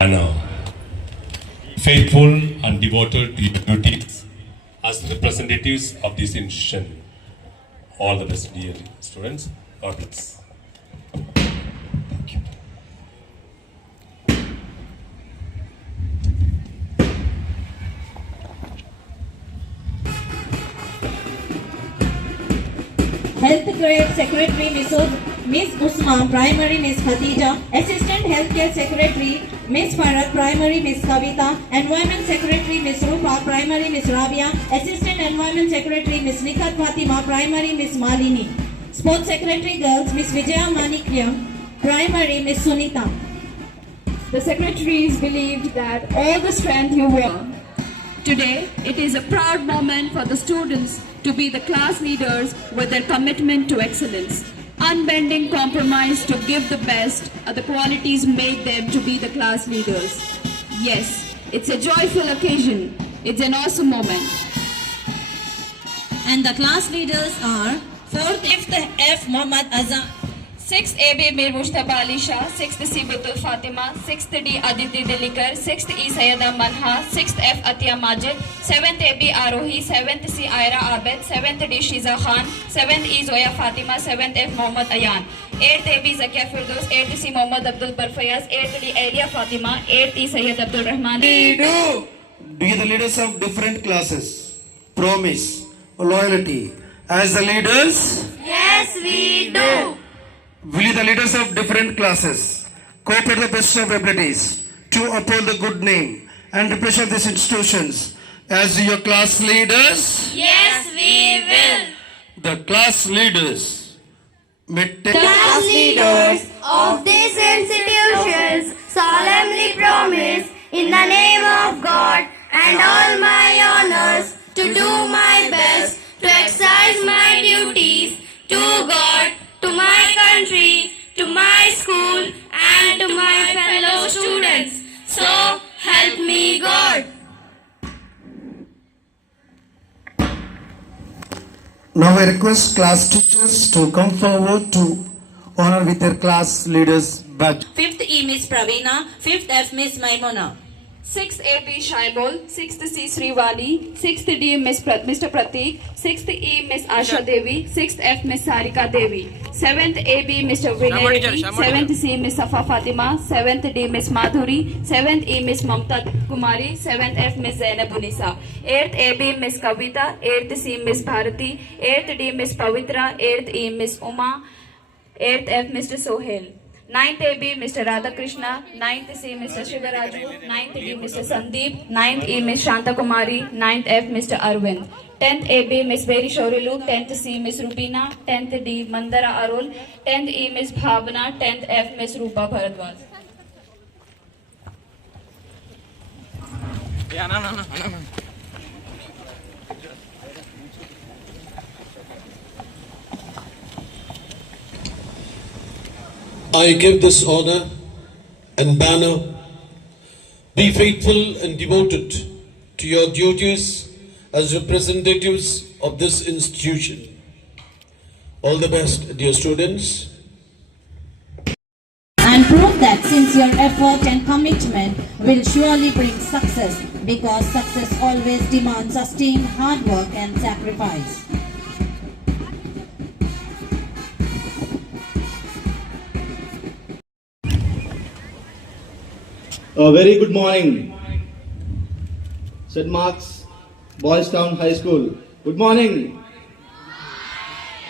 and faithful and devoted to your duties as representatives of this institution. All the best, dear students. God bless. Thank you. Health Grade Secretary Miss Usma, Primary Miss Khadija, Assistant Healthcare Secretary Miss Farad, Primary Miss Kavita, Environment Secretary Miss Rupa, Primary Miss Rabia, Assistant Environment Secretary Miss Nikhat Fatima, Primary Miss Malini, Sports Secretary Girls Miss Vijaya Manikya, Primary Miss Sunita. The secretaries believed that all the strength you were. Today, it is a proud moment for the students to be the class leaders with their commitment to excellence. Unbending compromise to give the best are the qualities made them to be the class leaders. Yes, it's a joyful occasion. It's an awesome moment. And the class leaders are 4th F. Muhammad Azam, 6th A.B. Mir Mushtaba Ali Shah, 6th C. Bitul Fatima, 6th D. Aditi Dilikar, 6th E. Sayyida Manha, 6th F. Atiya Majid, 7th A.B. Arohi, 7th C. Aira Abed, 7th D. Shiza Khan, 7th E. Zoya Fatima, 7th F. Mohammad Ayan, 8th A.B. Zakia Firdaus, 8th C. Mohammad Abdul Barfayaz, 8th D. Elia Fatima, 8th E. Sayyid Abdul Rahman. We do be the leaders of different classes. Promise, loyalty. As the leaders? Yes, we do. We the leaders of different classes cooperate the best of abilities to uphold the good name and represent these institutions. As your class leaders, Yes, we will. the class leaders Class leaders of these institutions solemnly promise in the name of God and all my honors to do my best to exercise my duties to God, to my country, to my school and to my fellow students. So help me God. Now I request class teachers to come forward to honor with their class leaders badge. 5th E. Miss Pravina, 5th F. Miss Maimuna. 6th A.B. Shaibol, 6th C. Sriwali, 6th D. Mr. Pratik, 6th E. Miss Asha Devi, 6th F. Miss Sarika Devi, 7th A.B. Mr. Vinay Reddy, 7th C. Miss Safa Fatima, 7th D. Miss Madhuri, 7th E. Miss Mamta Kumari, 7th F. Miss Zainab Unisa, 8th A.B. Miss Kavita, 8th C. Miss Bharati, 8th D. Miss Pavitra, 8th E. Miss Uma, 8th F. Mr. Sohail, 9th A.B. Mr. Radhakrishna, 9th C. Mr. Shivaraju, 9th D. Mr. Sandeep, 9th E. Miss Shanta Kumari, 9th F. Mr. Arvind, 10th A.B. Miss Veri Shorilu, 10th C. Miss Rubina, 10th D. Mandara Arul, 10th E. Miss Bhavana, 10th F. Miss Rupa Bharadwaj. I give this honor and banner. Be faithful and devoted to your duties as representatives of this institution. All the best, dear students. And prove that sincere effort and commitment will surely bring success, because success always demands sustained hard work and sacrifice. A very good morning, St. Mark's Boys Town High School. Good morning.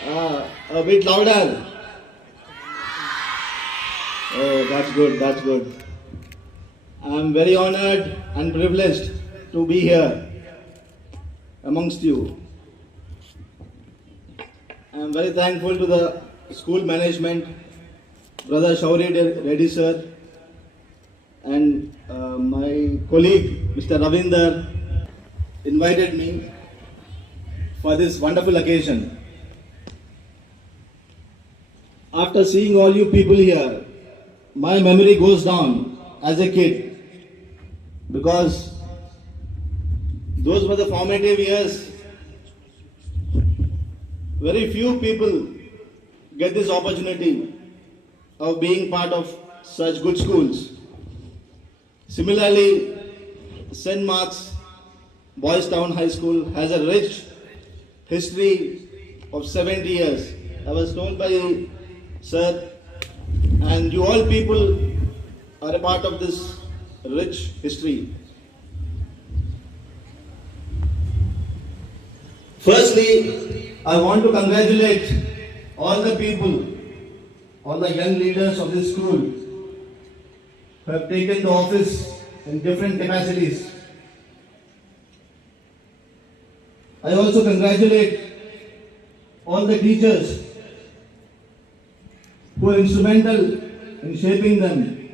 A bit louder. Oh, that's good, that's good. I'm very honored and privileged to be here amongst you. I'm very thankful to the school management, Brother Shauri Reddy sir, and my colleague Mr. Ravinder invited me for this wonderful occasion. After seeing all you people here, my memory goes down as a kid, because those were the formative years. Very few people get this opportunity of being part of such good schools. Similarly, St. Mark's Boys Town High School has a rich history of 70 years. I was told by Sir, and you all people are a part of this rich history. Firstly, I want to congratulate all the people, all the young leaders of this school who have taken the office in different capacities. I also congratulate all the teachers who are instrumental in shaping them,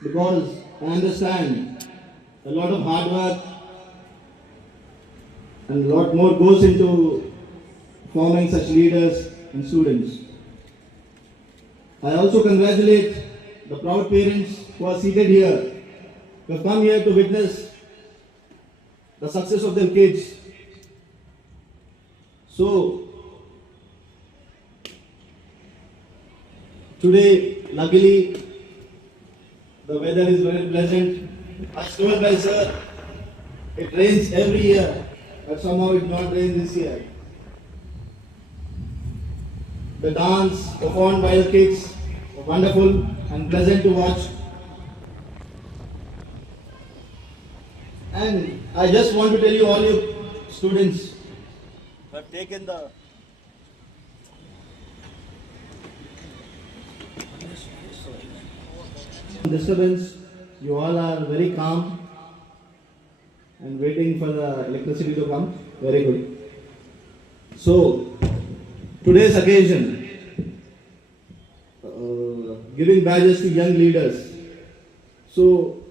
because I understand a lot of hard work and a lot more goes into forming such leaders and students. I also congratulate the proud parents who are seated here, who have come here to witness the success of their kids. So, today, luckily, the weather is very pleasant. As told by Sir, it rains every year, but somehow it did not rain this year. The dance performed by the kids were wonderful and pleasant to watch. And I just want to tell you, all you students who have taken the disturbance, you all are very calm and waiting for the electricity to come. Very good. So, today's occasion, giving badges to young leaders. So,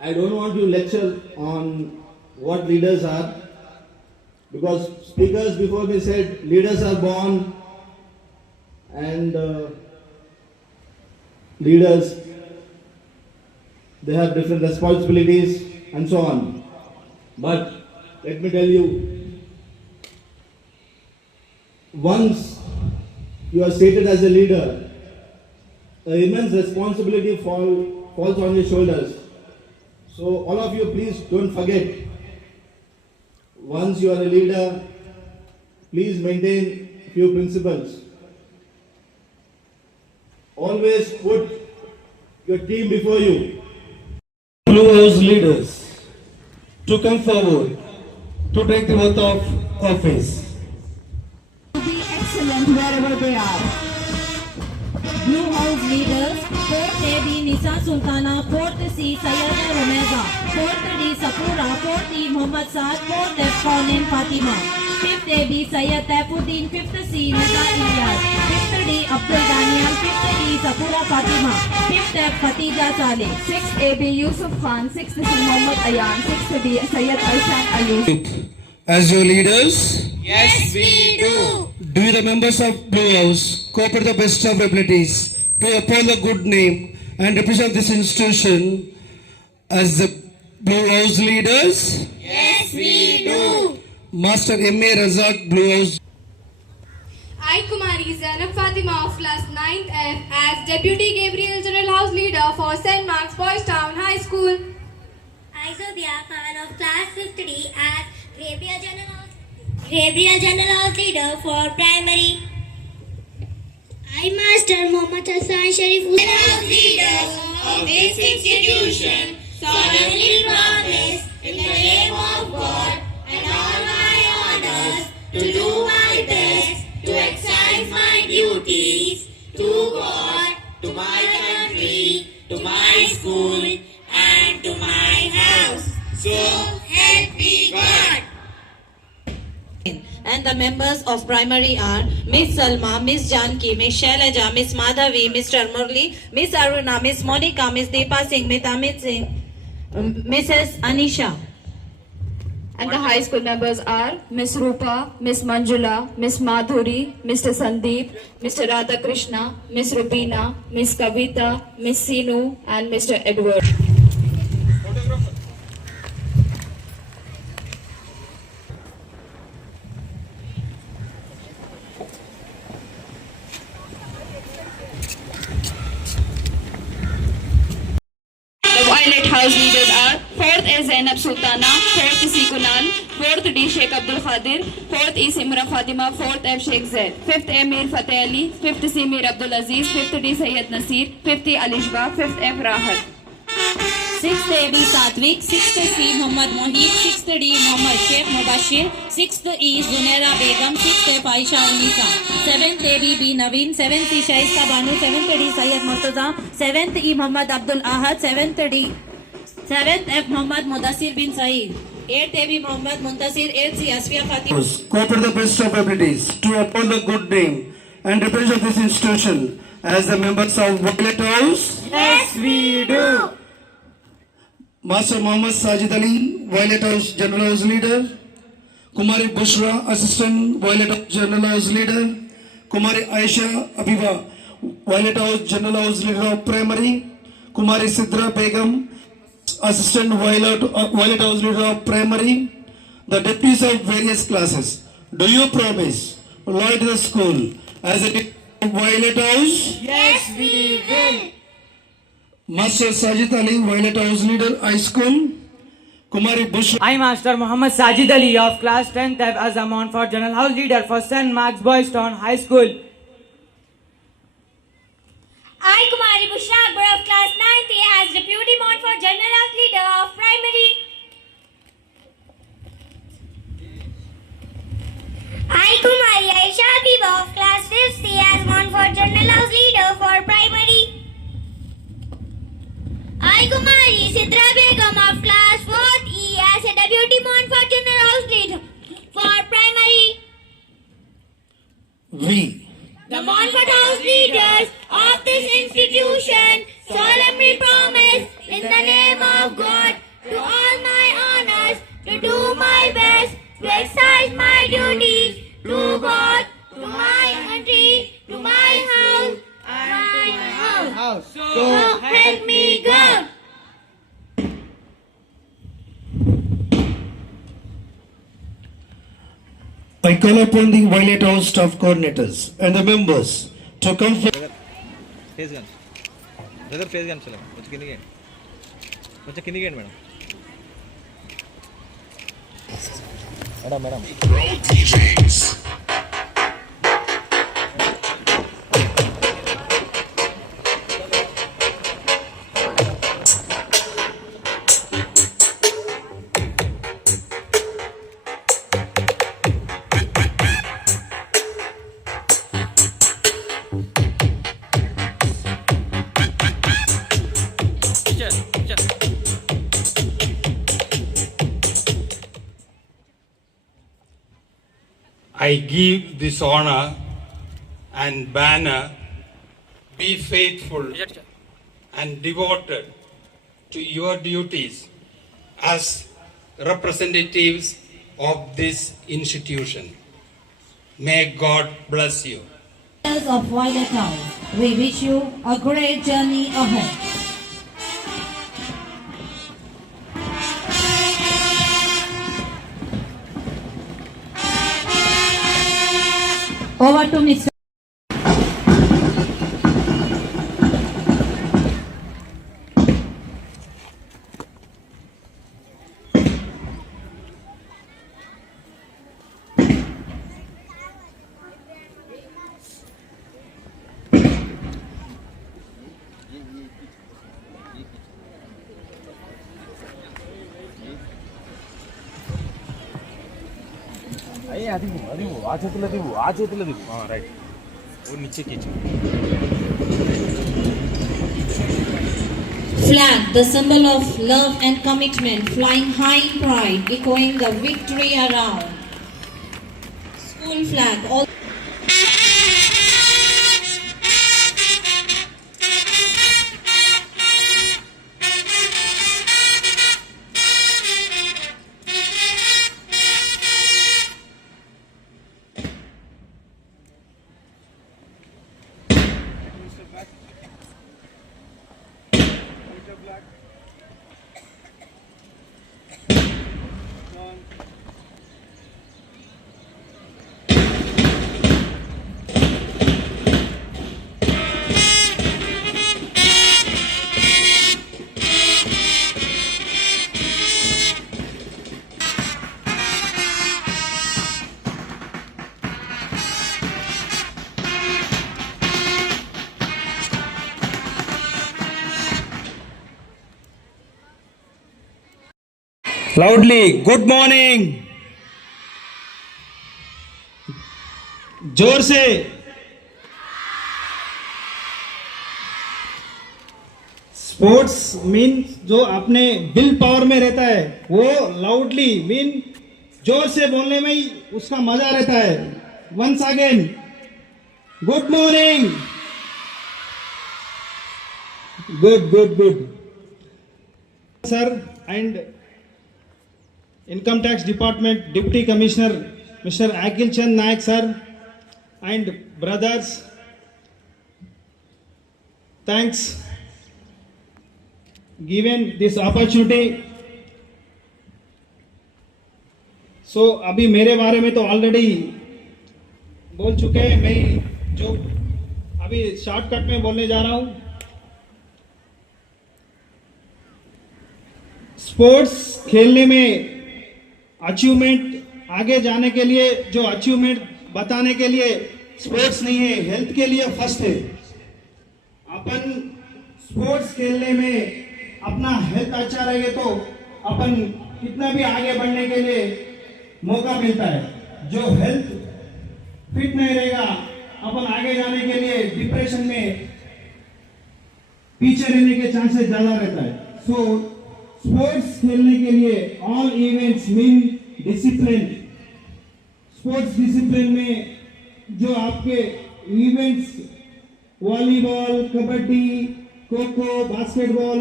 I don't want to lecture on what leaders are, because speakers before me said leaders are born and leaders, they have different responsibilities and so on. But let me tell you, once you are stated as a leader, an immense responsibility falls on your shoulders. So all of you, please don't forget, once you are a leader, please maintain few principles. Always put your team before you. Blue House leaders to come forward to take the oath of office. To be excellent wherever they are. Blue House leaders, 4th A.B. Nisa Sultana, 4th C. Sayyada Rumeza, 4th D. Sapura, 4th E. Muhammad Saad, 4th F. Pauline Fatima, 5th A.B. Sayyid Taifuddin, 5th C. Nisa Ilyas, 5th D. Abdul Daniel, 5th E. Sapura Fatima, 5th F. Khatija Saleh, 6th AB Yusuf Khan, 6th C Mohammad Ayan, 6th D Syed Aishan Ayub. As your leaders, Yes, we do. do you, the members of Blue House, cooperate the best of abilities to uphold the good name and represent this institution as the Blue House leaders? Yes, we do. Master M.A. Razak, Blue House. I, Kumari Zainab Fatima of class 9th F as Deputy Gabriel General House Leader for St. Mark's Boys Town High School. I, Zobia Khan of class 50 as Gabriel General House Leader for Primary. I, Master Mohammad Hassan Sharif House Leaders of this institution solemnly promise in the name of God and all my honors to do my best to exercise my duties to God, to my country, to my school and to my house. So help me God. And the members of primary are Miss Salma, Miss Janki, Miss Shailaja, Miss Madhavi, Mr. Murli, Miss Aruna, Miss Monica, Miss Deepa Singh, Miss Amit Singh, Mrs. Anisha. And the high school members are Miss Rupa, Miss Manjula, Miss Madhuri, Mr. Sandeep, Mr. Radhakrishna, Miss Rubina, Miss Kavita, Miss Sinu, and Mr. Edward. house leaders are 4th A Zainab Sultana, 4th C Kunal, 4th D Sheikh Abdul Qadir, 4th E Simran Fatima, 4th F Sheikh Zaid, 5th A Mir Fateh Ali, 5th C Mir Abdul Aziz, 5th D Sayyid Nasir, 5th E Alishba, 5th F Rahat. 6th A B Satvik, 6th C Muhammad Mohib, 6th D Muhammad Sheikh Mubashir, 6th E Zunaira Begum, 6th F Aisha Unisa, 7th A B B Naveen, 7th E Shaista Banu, 7th D Syed Murtaza, 7th E Muhammad Abdul Ahad, 7th F Muhammad Mudassir bin Saeed, 8th A B Muhammad Muntasir, 8th C Asfiya Fatima. Cooperate the best of abilities to uphold the good name and represent this institution as the members of Violet House. Yes, we do. Master Muhammad Sajid Ali, Violet House General House Leader. Kumari Bushra, Assistant Violet House General House Leader. Kumari Aisha Abiba, Violet House General House Leader of Primary. Kumari Sidra Begum, Assistant Violet House Leader of Primary. The deputies of various classes. Do you promise loyal to the school as a deputy of Violet House? Yes, we will. Master Sajid Ali, Violet House Leader, High School. Kumari Bushra. I, Master Muhammad Sajid Ali of Class 10th F as amount for General House Leader for St. Mark's Boys Town High School. I, Kumari Bushra Akbar of class 9th A as Deputy Mount for General House Leader of Primary. I, Kumari Aisha Abiba of class 5th C as Mount for General House Leader for Primary. I, Kumari Sidra Begum of class 4th E as a Deputy Mount for General House Leader for Primary. We. The Montfort House leaders of this institution solemnly promise in the name of God to all my honors to do my best to exercise my duties to God, to my country, to my house, So help me God. I call upon the Violet House staff coordinators and the members to come forward. Face కానీ brother face కానీ చలో కొంచెం కిందికి కొంచెం కిందికి madam madam I give this honor and banner, be faithful and devoted to your duties as representatives of this institution. May God bless you. Of Violet House, we wish you a great journey ahead. Over to Mr. అది ఆ చేతిలో దిగు right ఓ నిచ్చే Kichu Flag, the symbol of love and commitment, flying high in pride, echoing the victory around. School flag. All Loudly, good morning. जोर से sports mean जो अपने will power में रहता है वो लाउडली मीन जोर से बोलने में ही उसका मजा रहता है. Once again good morning. Good sir and income tax department deputy commissioner mister Akhil Chand Nayak sir and brothers, thanks given this opportunity. So अभी मेरे बारे में तो ऑलरेडी बोल चुके हैं. मैं जो अभी शॉर्टकट में बोलने जा रहा हूं. स्पोर्ट्स खेलने में अचीवमेंट आगे जाने के लिए जो अचीवमेंट बताने के लिए स्पोर्ट्स नहीं है, हेल्थ के लिए फर्स्ट है. अपन स्पोर्ट्स खेलने में अपना हेल्थ अच्छा रहेगा तो अपन कितना भी आगे बढ़ने के लिए मौका मिलता है. जो हेल्थ फिट नहीं रहेगा अपन आगे जाने के लिए डिप्रेशन में पीछे रहने के चांसेस ज्यादा रहता है. सो स्पोर्ट्स खेलने के लिए all events mean discipline. Sports discipline में जो आपके events volleyball, kabaddi, kho kho, basketball,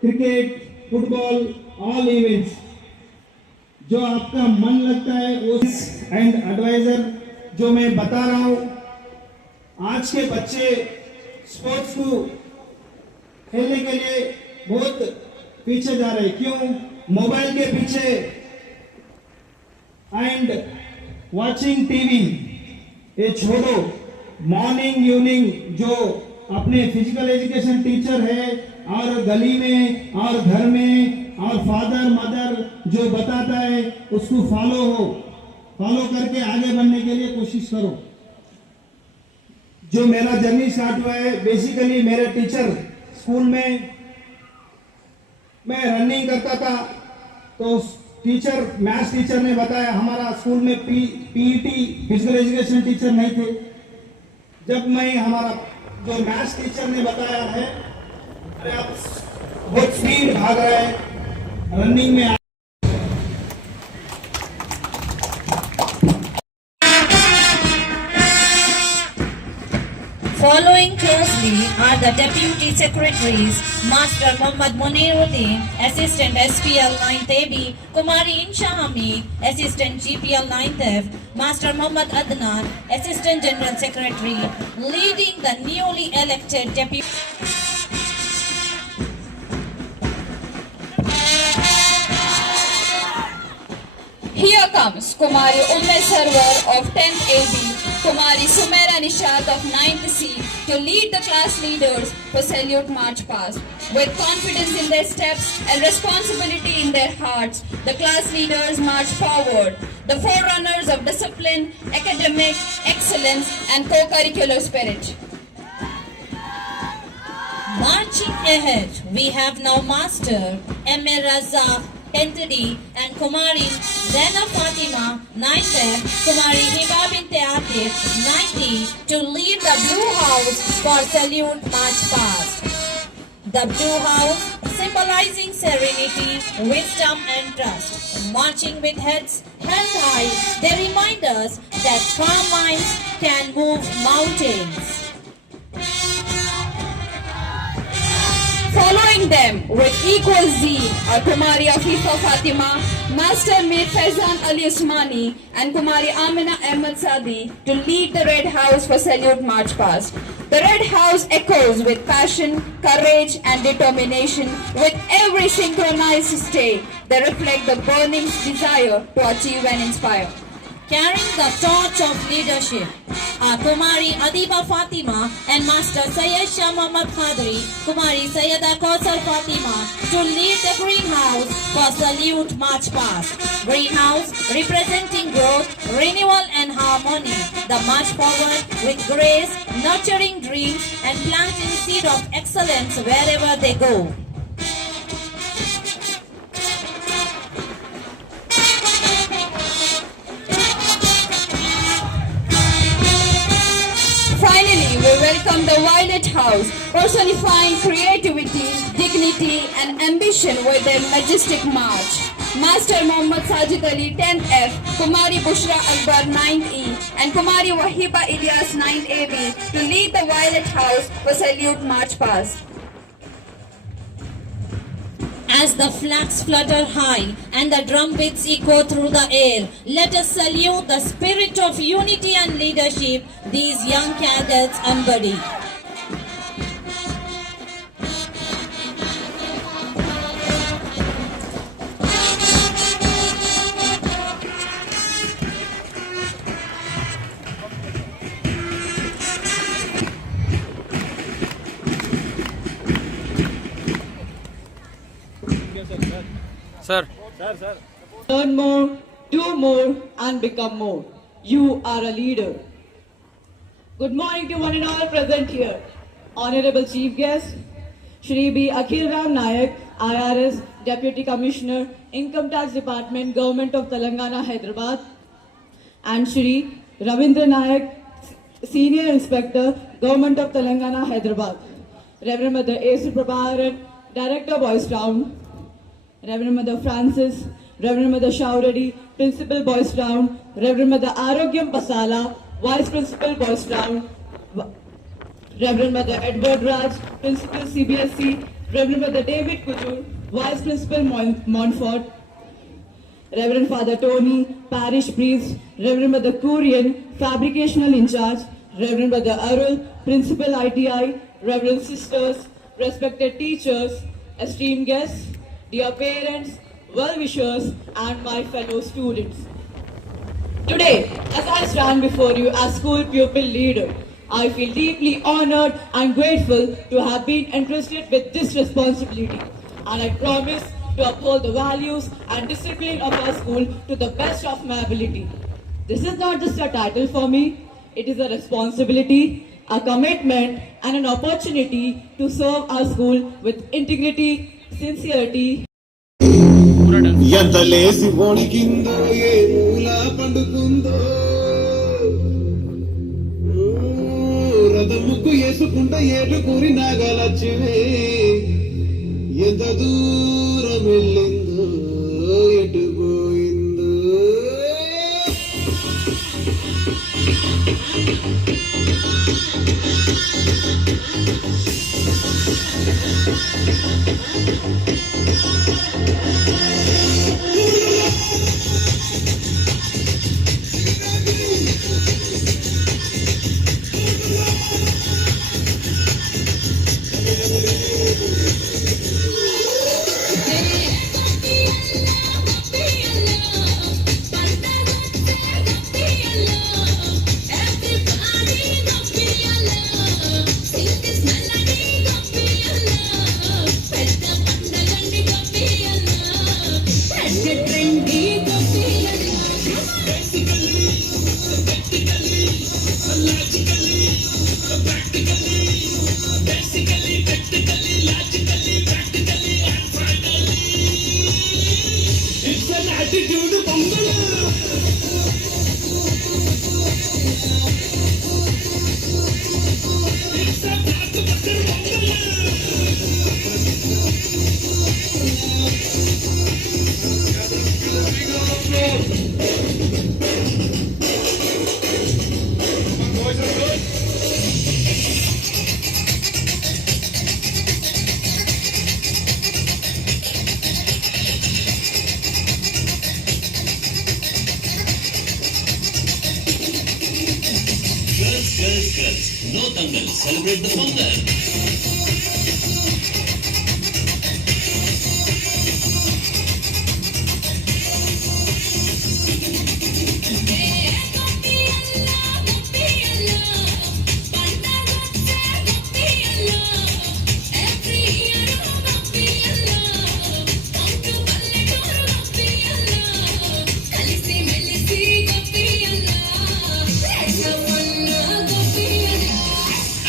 cricket, football, all events जो आपका मन लगता है वो एंड एडवाइजर जो मैं बता रहा हूं. आज के बच्चे स्पोर्ट्स को खेलने के लिए बहुत पीछे जा रहे हैं. क्यों? मोबाइल के पीछे एंड वॉचिंग टीवी. ये छोड़ो. मॉर्निंग इवनिंग जो अपने फिजिकल एजुकेशन टीचर है और गली में और घर में और फादर मदर जो बताता है उसको फॉलो करके आगे बढ़ने के लिए कोशिश करो. जो मेरा जर्नी स्टार्ट हुआ है बेसिकली मेरे टीचर स्कूल में मैं रनिंग करता था तो टीचर मैथ्स टीचर ने बताया. हमारा स्कूल में पीईटी फिजिकल एजुकेशन टीचर नहीं थे. जब मैं हमारा जो मैथ्स टीचर ने बताया है अरे आप बहुत स्पीड भाग रहे हैं रनिंग में. Following closely are the Deputy Secretaries, Master Muhammad Muniruddin, Assistant SPL 9th AB, Kumari Insha Hamid, Assistant GPL 9th F, Master Muhammad Adnan, Assistant General Secretary, leading the newly elected Deputy. Here comes Kumari Umme Sarwar of 10th AB, Kumari Sumaira Nishad of 9th C to lead the class leaders for Salute March Past. With confidence in their steps and responsibility in their hearts, the class leaders march forward, the forerunners of discipline, academic excellence and co-curricular spirit. Marching ahead, we have now Master M.A. Razak, 10th D, and Kumari Zainab Fatima, 9th F, Kumari Hiba Binte Atif, 9th D, to lead the Blue House for Salute March Past. The Blue House symbolizing serenity, wisdom and trust. Marching with heads held high, they remind us that calm minds can move mountains. Following them with equal zeal are Kumari Afifa Fatima, Master Mir Faizan Ali Usmani and Kumari Amina Ahmed Sadi to lead the Red House for Salute March Past. The Red House echoes with passion, courage and determination with every synchronized step. They reflect the burning desire to achieve and inspire. Carrying the torch of leadership are Kumari Adiba Fatima and Master Sayyid Shah Muhammad Khadri, Kumari Sayyida Kausar Fatima to lead the Greenhouse for Salute March Past. Greenhouse representing growth, renewal and harmony. The march forward with grace, nurturing dreams and planting seed of excellence wherever they go. House, personifying creativity, dignity and ambition with their majestic march. Master Mohammad Sajid Ali 10th F, Kumari Bushra Akbar 9th E and Kumari Wahiba Ilyas 9th AB to lead the Violet House for salute march past. As the flags flutter high and the drum beats echo through the air, let us salute the spirit of unity and leadership these young cadets embody. Sir. Learn more, do more, and become more. You are a leader. Good morning to one and all present here. Honorable Chief Guest, Shri B. Akhil Ram Nayak, IRS, Deputy Commissioner, Income Tax Department, Government of Telangana, Hyderabad, and Shri Ravindra Nayak, Senior Inspector, Government of Telangana, Hyderabad. Reverend Mother A.C. Prabharan, Director, Boys Town, Reverend Mother Francis, Reverend Mother Shauradi, Principal Boys Town, Reverend Mother Arogyam Pasala, Vice Principal Boys Town, Reverend Mother Edward Raj, Principal CBSE, Reverend Mother David Kujur, Vice Principal Montfort, Reverend Father Tony, Parish Priest, Reverend Mother Kurian, Fabricational In Charge, Reverend Mother Arul, Principal ITI, Reverend Sisters, respected teachers, esteemed guests, dear parents, well-wishers, and my fellow students. Today, as I stand before you as school pupil leader, I feel deeply honored and grateful to have been entrusted with this responsibility. And I promise to uphold the values and discipline of our school to the best of my ability. This is not just a title for me, it is a responsibility, a commitment, and an opportunity to serve our school with integrity, sincerity. ఎంత లేసి వణికిందో ఏ మూల పండుకుందో రథముకు వేసుకుంట ఏటు కూరి నాగలక్ష్మి ఎంత దూరం వెళ్ళిందో ఎటు పోయిందో No dangal, celebrate the Pongal.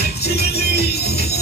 Actually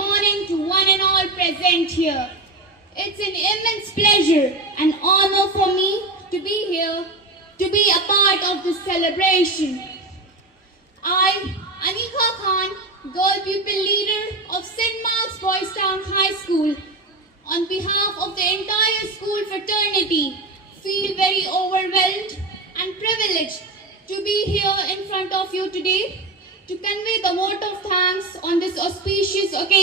morning to one and all present here. It's an immense pleasure and honor for me to be here, to be a part of this celebration. I, Anika Khan, Girl Pupil Leader of St. Mark's Boys Town High School, on behalf of the entire school fraternity, feel very overwhelmed and privileged to be here in front of you today to convey the vote of thanks on this auspicious occasion.